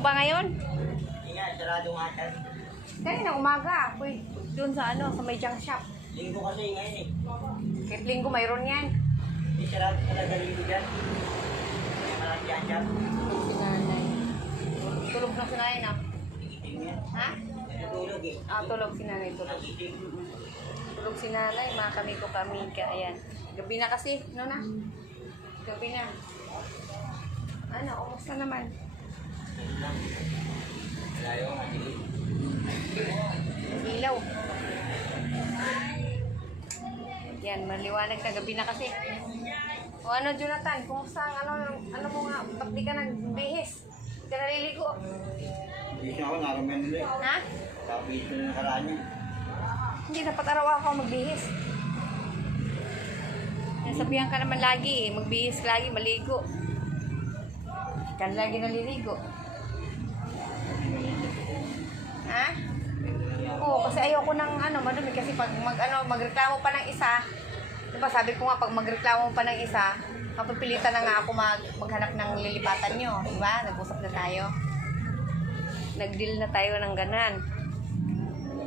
ba ngayon? Hindi nga, sarado nga siya. Kanina umaga. Uy, doon sa sa may junk shop. Linggo kasi ngayon eh. Kahit linggo mayroon yan. Hindi sarado talaga linggo dyan. May marami dyan dyan. Si nanay. Tulog na si nanay na. Itim yan. Ha? Natulog eh. Tulog si nanay. Tulog. Itim. Tulog si nanay. Mga kami ko kami. Ayan. Gabi na kasi. No na? Gabi na. Ano, kumusta naman? Malayo, madilim. Ilaw. Yan, maliwanag na. Gabi na kasi. O ano, Jonathan? Kumusta ang ano mo nga? Ba't di ka nagbihis? Di ka naliligo? Hindi siya ako, naraman nila eh. Ha? Sabi ito na nakaraan niya. Hindi, dapat araw ako magbihis. Sabihan ka naman lagi eh. Magbihis lagi, maligo. Kan lagi naliligo. Ha? Oo, kasi ayoko ng madumi kasi pag magreklamo pa ng isa, diba sabi ko nga pag magreklamo pa ng isa, mapipilitan na nga ako maghanap ng lilipatan nyo, diba? Nag-usap na tayo. Nag-deal na tayo ng ganan.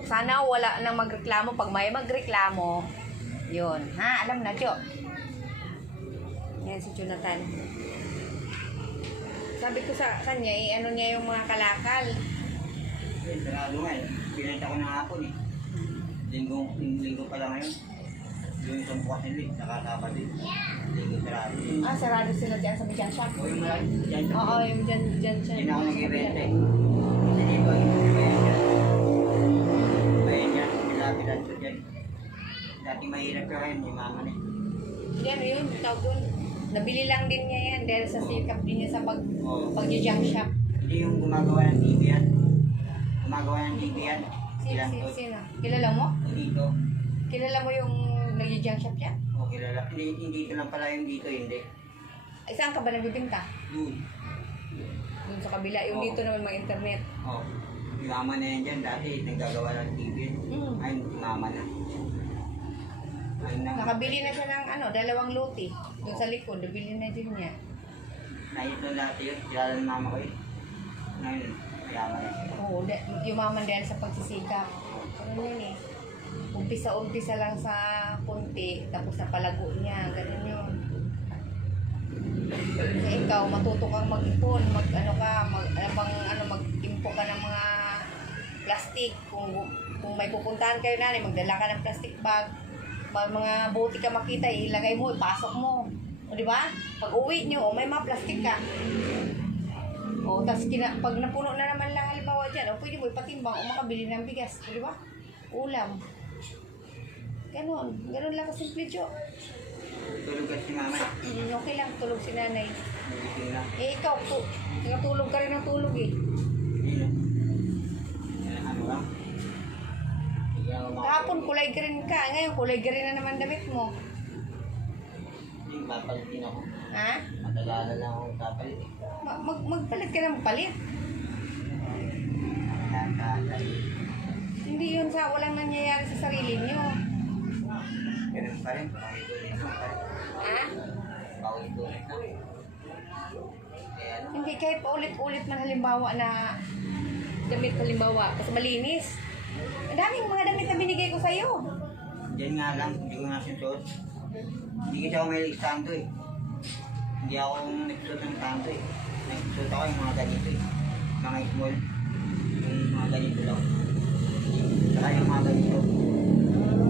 Sana wala nang magreklamo. Pag may magreklamo, yun. Ha? Alam na, Jo. Yan si Jonathan. Sabi ko sa kanya, ano niya yung mga kalakal. Sarado nga eh. Pinenta ko ng hapon eh. Linggo pa lang ngayon. Yung isang bukas nila eh. Nakasaba din. Linggo sarado. Sarado sila dyan sa Bijan Shop. O yung malaki. Dyan sa Oo, yung dyan siya. Hindi na ako nag-ibenta eh. Kasi dito yung bayan dyan. Bayan dyan. Pilapilan ko dyan. Dati mahirap ka kayo. Yung mama na eh. Yan, yun. Tawag doon. Nabili lang din niya yan dahil sa sikap din niya sa pag-junk shop. Hindi yung gumagawa ng TV yan. Gumagawa ng TV yan. Sino? Kilala mo? Dito. Kilala mo yung nag-junk shop niya? O kilala. Hindi ito lang pala yung dito. Hindi. Ay, saan ka ba nagbibinta? Doon. Doon sa kabila. Yung dito naman mga internet. O. Yung mama na yan dyan. Dati naggagawa ng TV. Ay, mama na. Nakabili na siya ng 2 lote. Doon sa likod, nabili na din niya. Naito dati yun. Kilala ng mama ko yun. Ngayon, mayaman na. Oo, yumaman dahil sa pagsisikap. Ano yun eh. Umpisa lang sa punti, tapos sa palago niya. Ganun yun. Kasi ikaw, matuto kang mag-ipon, mag-impo ka ng mga plastic. Kung may pupuntahan kayo na, magdala ka ng plastic bag. Mga buti ka makita, ilagay mo, ipasok mo. O, di ba? Pag uwi nyo, may mga plastic ka. O, tapos pag napuno na naman lang halimbawa dyan, pwede mo ipatimbang o makabili ng bigas. O, di ba? Ulam. Ganon lang kasimple, Jo. Tulog ka si mama. Okay lang, tulog si nanay. Nagising lang. Ikaw, tulog ka rin ng tulog eh. Hindi na. Ano lang? Kahapon kulay green ka, ngayon kulay green na naman damit mo. Hindi, papalitin ako. Ha? Matagala lang akong papalit. Magpalit ka ng palit. Hindi yun sa walang nangyayari sa sarili nyo. Ganun pa rin. Paulit-ulit pa rin. Ha? Paulit-ulit na. Kaya ano? Hindi, kahit paulit-ulit man halimbawa na damit halimbawa, kasi malinis. Ang daming mga damit na binigay ko sa'yo. Diyan nga lang, hindi ko nga sinusuot. Hindi kasi ako may santo eh. Hindi ako nagsusuot ng santo eh. Nagsusuot ako yung mga ganito eh. Mga small. Yung mga ganito lang. Saka yung mga ganito.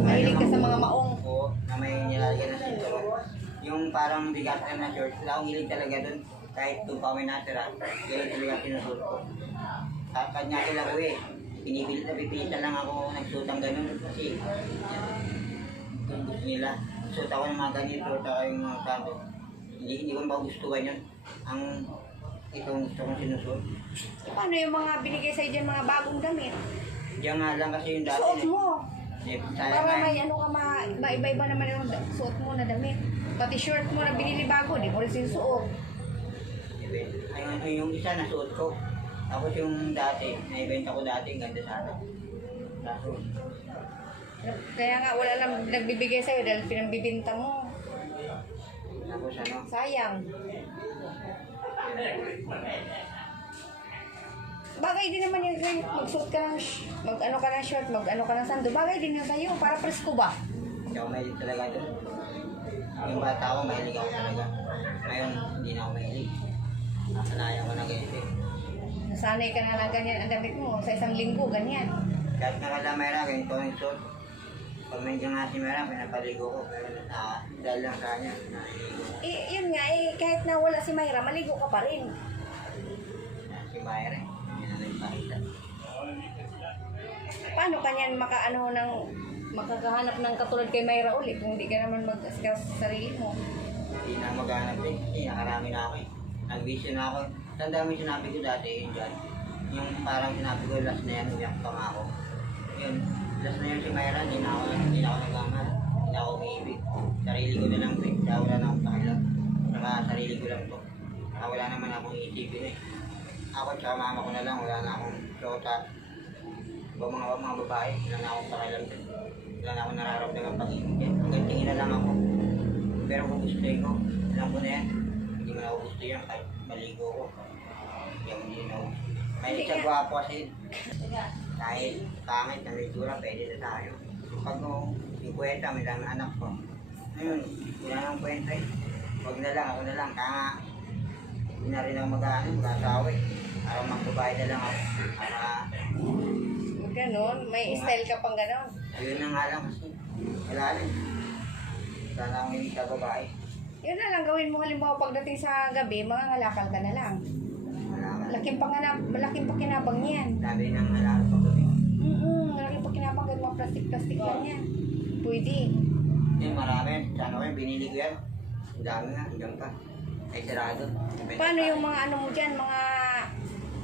Mahilig ka sa mga maong. Oo, na may nilalagyan na sinto. Yung parang bigat na shorts. Wala akong hilig talaga dun. Kahit doon pa may natira. Ganyan talaga sinusuot ko. Sa kanya sila ko eh. Pinipilit lang ako nagsuotang ganun kasi kung gusto nila. Suot ako ng mga ganito at yung mga santo. Hindi ko magustuhan yun. Itong gusto kong sinusuot. Paano yung mga binigay sa'yo dyan, mga bagong damit? Diyan nga lang kasi yung dati. Suot mo. Para Para may maiba-iba naman yung suot mo na damit. Pati shirt mo na binili bago, di mo rin sinusuot. Ay, yung isa nasuot ko. Tapos yung dati, naibenta ko dati, ang ganda sana. Kaso, Kaya nga wala lang nagbibigay sa'yo dahil pinambibinta mo. tapos ano, Sayang. Bagay din naman yan sa'yo. Magsuot ka ng, mag-ano ka ng short, mag-ano ka ng sando. Bagay din yan sa'yo. Para presko ba? Hindi ako mahilig talaga doon. Yung bata ako, mahilig ako talaga. Ngayon, hindi na ako mahilig. Nakasanayan ko na ganito eh. Nasanay ka na lang ganyan ang damit mo. Sa isang linggo, ganyan. Kahit nakalamera, ganito ang suot. Pag medyo nga si Mera, pinapaligo ko. Pero dahil lang sa kanya, naligo ko. Yun nga, kahit na wala si Mayra, maligo ka pa rin. Si Mayra, hindi na nagpakita. Paano kanyan makakahanap ng katulad kay Mayra uli kung hindi ka naman mag-asikaw sa sarili mo? Hindi na maghanap eh. Kasi nakarami na ako eh. Nag-vision na ako. Tanda mo yung sinabi ko dati yun dyan. Yung parang sinabi ko, last na yan, umiyak pa nga ako. Yun, last na yun si Mayra, hindi na ako nagmamahal. Hindi ako umiibig. Sarili ko na lang to eh. Kaya wala na akong pakilang. Saka sarili ko lang to. Kaya wala naman akong iisipin eh. Ako tsaka mama ko na lang, wala na akong shota. Iba mga babae, wala na akong pakilang to. Wala na akong nararamdaman pag-ibig yan. Hanggang tingin na lang ako. Pero kung gusto ko, alam ko na yan. Hindi mo na ako gusto yan kahit maligo ko. Hindi na ako. May siya gwapo kasi. Kahit pangit na may tura, pwede na tayo. Pag yung kwenta, may lang anak ko. Ngayon, wala nang kwenta eh. Huwag na lang, ako na lang. Kaya hindi na rin ako mag-asawa eh. Para magbabayad na lang ako. Para, Ganon, may style ka pang ganon. ayun na nga lang kasi. Wala rin. Sana akong hindi ka babae. Yun na lang gawin mo halimbawa pagdating sa gabi, mga ngalakal ka na lang. Wala ka. Malaking pakinabang yan. Sabi ng alam ko kami. Malaking pakinabang ganun mga plastic-plastic lang yan. Pwede. Yun, marami. Sana ko yung binili ko yan. Ang dami nga, hanggang pa. Ay, sarado. Paano yung mga ano mo dyan, mga,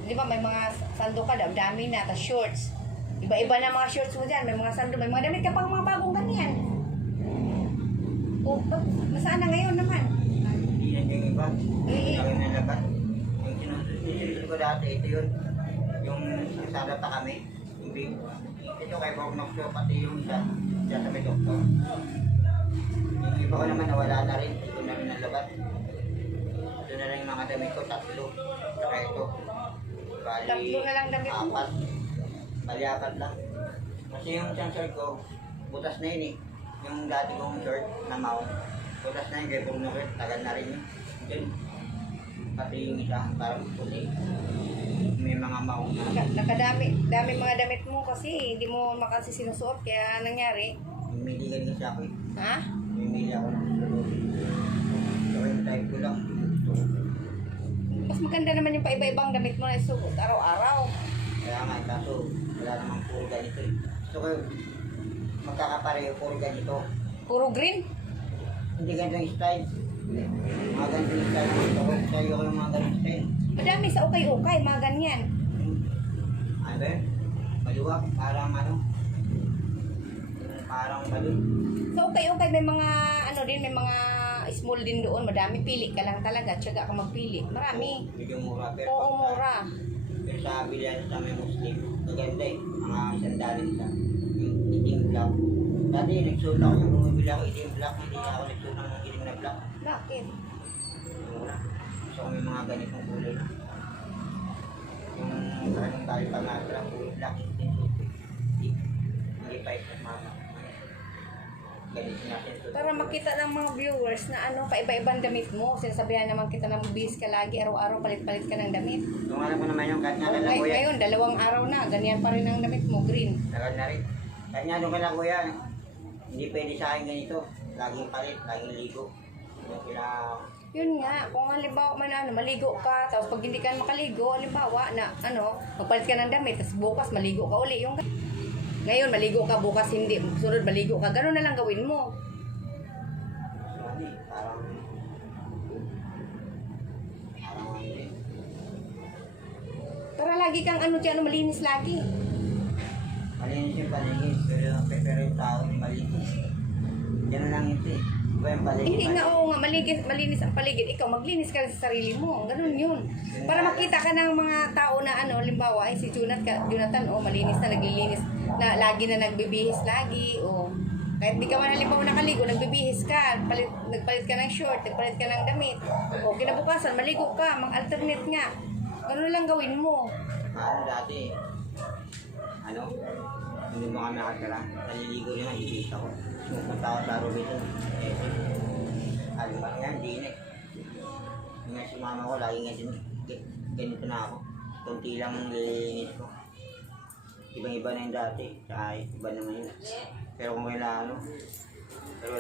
di ba may mga sando ka, dami na, tas shorts. Iba-iba na mga shorts mo dyan, may mga sando, may mga damit ka pang mga bagong ganyan. O, nasaan na ngayon naman? Hindi na yung iba. Eh. Lagi na labat. Yung sinusunod ko dati, ito yun. Yung nasada pa kami. Yung big. Ito kay Bob Noxo, pati yung isa. Siya sa may doktor. Yung iba ko naman nawala na rin. Ito na rin ang labat. Ito na lang yung mga damit ko, 3. Saka ito. Bali, 3 na lang damit mo. 4. Bali 4 lang. Kasi yung isang shirt ko, butas na yun eh. Yung dati kong shirt na mount, butas na yun kay Bob Noxo, tagal na rin yun. Yun. Pati yung isa, parang puti. May mga mount na. Dami mga damit mo kasi hindi mo makasi sinusuot, kaya nangyari. Mimili ka din siya ako eh. Ha? Mimili ako ng sulo. So yung type ko lang. Mas maganda naman yung paiba-ibang damit mo na isuot araw-araw. Kaya nga, kaso wala namang puro ganito eh. Gusto ko magkakapareho puro ganito. Puro green. Hindi ganitong style. Mga ganitong style. Gusto ko sa'yo ko yung mga ganitong style. Madami sa ukay-ukay, mga ganyan. Ano ba yun? Maluwag. Parang ano? Parang balon. Sa ukay-ukay may mga ano din, may mga small din doon. Madami, pili ka lang talaga. Tiyaga ka magpili. Marami. Medyo mura. Pero Oo, pagka- mura. Pero sa bilihan sa may Muslim, maganda eh. Mga $100 isa. Yung itim black. Dati nagsuot ako yung bumibili ako itim black. Hindi ako nagsuot ng itim na black. Bakit? Mura. So may mga ganitong kulay na. Yung anong tayo pa nga lang, kulay black. Hindi pa isa mama. Ganito natin. Para makita ng mga viewers na ano, paiba-ibang damit mo. Sinasabihan naman kita na magbihis ka lagi. Araw-araw palit-palit ka ng damit. Kung alam ko naman yung kahit nga lang kuya. Ngayon, 2 araw na. Ganyan pa rin ang damit mo, green. Tagal na rin. Kahit nga doon ka lang kuya, hindi pwede sa akin ganito. Laging palit, laging ligo. Yung Yun nga, kung halimbawa man ano, maligo ka, tapos pag hindi ka makaligo, halimbawa na ano, magpalit ka ng damit, tapos bukas maligo ka uli. Yung ngayon maligo ka, bukas hindi, sunod maligo ka, gano'n na lang gawin mo. parang ano eh. Para lagi kang ano dyan, malinis lagi. Malinis yung paligid, pero yung tao yung malinis. Yan lang yun eh. Iba yung paligid. Hindi nga, oo nga, malinis ang paligid. Ikaw, maglinis ka rin sa sarili mo. Ganun yun. Para makita ka ng mga tao na ano, halimbawa, ay si Jonathan, malinis na, naglilinis, na lagi na nagbibihis lagi, kahit di ka man halimbawa nakaligo, nagbibihis ka, nagpalit ka ng short, nagpalit ka ng damit, kinabukasan, maligo ka, mag-alternate nga. Ganun lang gawin mo. Ano dati, ano, hindi mo kami nakatira. Naliligo rin ang ibita ko. Pupunta ako sa Robinson. Alam ba yan, dinig. Yung nga si mama ko, lagi nga din, ganito na ako. Kunti lang ang nililinis ko. Ibang-iba na yung dati, kahit iba naman yun. Pero kung kailangan, ano, pero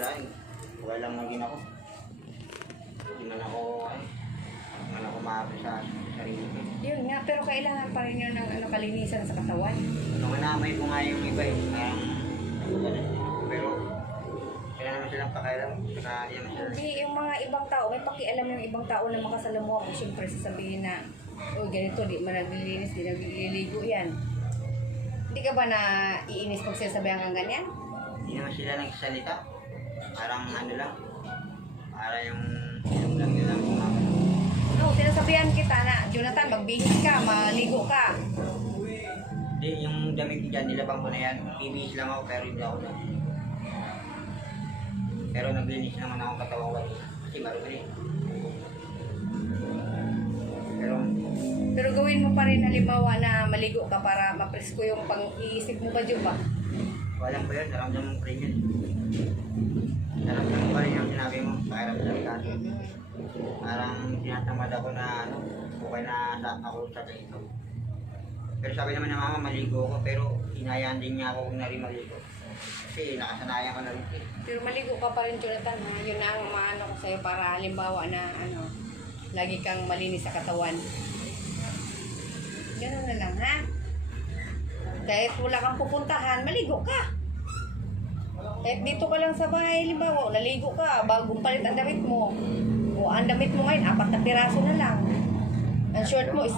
wala lang naging ako. Hindi man ako, hindi man ako maaari sa sarili ko. Yun nga, pero kailangan pa rin yun ng ano, kalinisan sa katawan. Nung namay ko nga yung iba parang pero kaya naman silang pakailan, saka yan sir. Hindi, yung mga ibang tao, may pakialam yung ibang tao na makasalamuha mo. Siyempre sasabihin na, uy, ganito, di man naglilinis, di nagliligo yan. Hindi ka ba na iinis pag sinasabihan kang ganyan? Hindi naman sila nagsasalita. Parang ano lang, para yung lang nilang No, sinasabihan kita na, Jonathan, magbihis ka, maligo ka. Hindi, yung damit ko dyan, nilabang ko na yan. Bibihis lang ako pero hindi ako na. Pero naglinis naman ako katawan ko. Kasi marumi. Pero gawin mo pa rin halimbawa na maligo ka para mapresko yung pang-iisip mo ba, Jun ba? Walang ba yun, naramdaman mo pa rin yun. Naramdaman pa rin yung sinabi mo, pakiramdam ka. Parang tinatamad ako na ano, okay na ako sa ganito. Pero sabi naman ng mama, maligo ako, pero hinayaan din niya ako kung na rin maligo. Kasi nakasanayan ko na rin. Pero maligo ka pa rin, Jonathan, ha? Yun ang maano ko sa'yo para halimbawa na ano, lagi kang malinis sa katawan. Ganun na lang, ha? Kahit wala kang pupuntahan, maligo ka. Kahit dito ka lang sa bahay, halimbawa, naligo ka, bagong palit ang damit mo. O ang damit mo ngayon, 4 na piraso na lang. Ang short mo is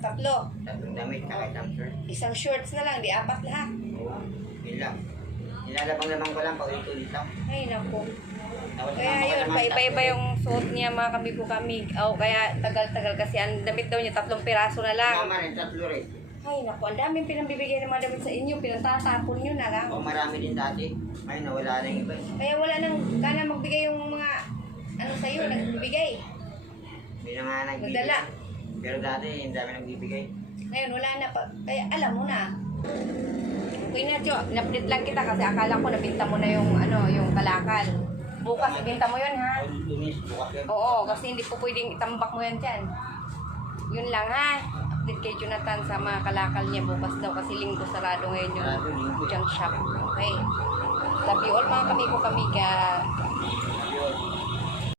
3. Tatlong damit, saka isang shirt. Isang shorts na lang, di 4 lahat. Oo, yun lang. Nilalabang-labang ko lang, paulit-ulit lang. Ay, naku. Tapos Kaya sumama ka yun, naman, paiba-iba tatlo. yung suot niya mga kami. O kaya tagal-tagal kasi ang damit daw niya 3 piraso na lang. Mama rin, tatlo rin. Ay, naku, ang daming pinambibigay ng mga damit sa inyo. Pinagtatapon nyo na lang. O marami din dati. Ngayon nawala na yung iba. Kaya wala nang gana magbigay yung mga ano sa'yo, nagbibigay. Hindi na nga nagbibigay. Nagdala. Pero dati, yung dami nagbibigay. Ngayon, wala na pa. Kaya alam mo na. Okay na, Jo. In-update lang kita kasi akala ko nabinta mo na yung ano, yung kalakal. Bukas, ibinta mo yun, ha? O lunis, bukas yan. Oo, kasi hindi po pwedeng itambak mo yan dyan. Yun lang, ha? Update kay Jonathan sa mga kalakal niya bukas daw kasi linggo sarado ngayon yung Sarado, linggo. junk shop. Okay. Love you all mga kami ka. Ayun.